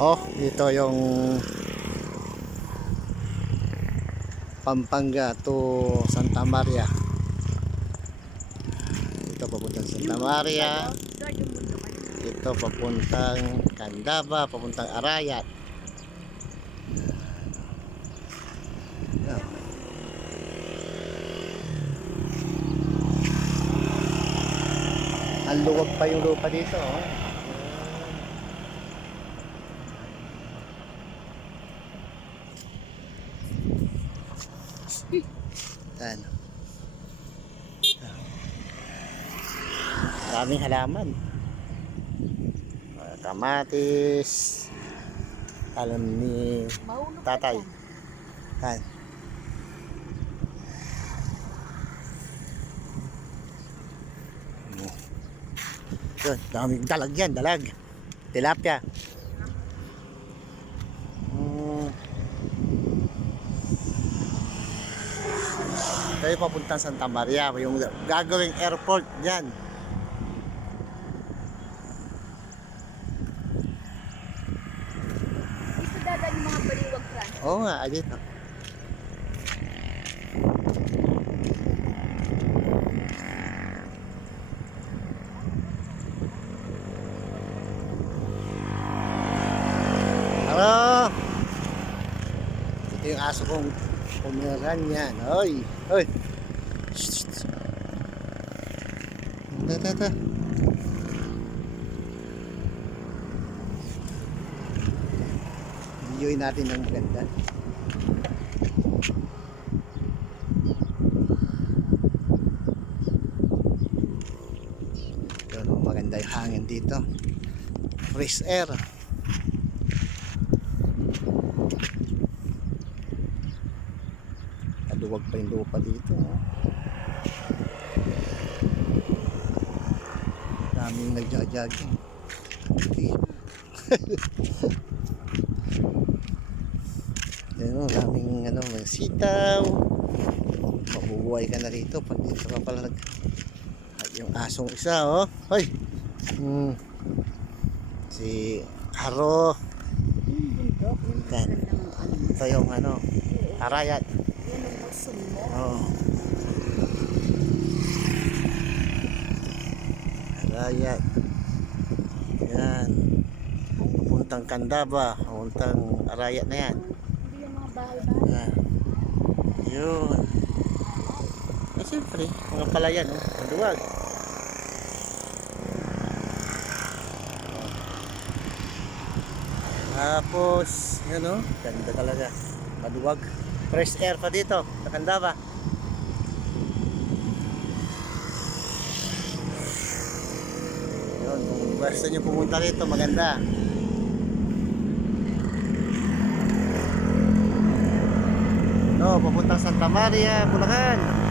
Oh, ito yung Pampanga to Santa Maria. Ito papuntang Santa Maria. Ito papuntang Candaba, papuntang Arayat. Ang luwag pa yung lupa dito, oh. Yan. Maraming halaman. Kamatis. Alam ni tatay. Yan. Yun, daming dalag yan, dalag. Tilapia. Tayo papuntang Santa Maria, yung gagawing airport dyan. Gusto dadan yung mga baliwag ka? Oo nga, dito. Hello! Ito yung aso kong pumiran yan. Hoy! Hoy! Ito. Videoin natin ng maganda. Ito, maganda yung hangin dito. Fresh air. Luwag pa yung lupa dito. Daming nagja-jogging. Daming may sitaw. Mabubuhay ka na rito pag dito ka pala at yung asong isa, oh. Hoy. Si Haro. Ito yung Arayat. Oh. Arayat. Yan. Papuntang Candaba, papuntang Arayat na yan. Yung mga bahay-bahay. Yan. Yun. Siyempre, mga palayan, oh. Maduwag. Tapos, yan, oh. Ganda talaga. Maduwag. Fresh air pa dito, sa Candaba. Yun, kung gusto nyo pumunta rito, maganda. No, papuntang Santa Maria, Bulacan.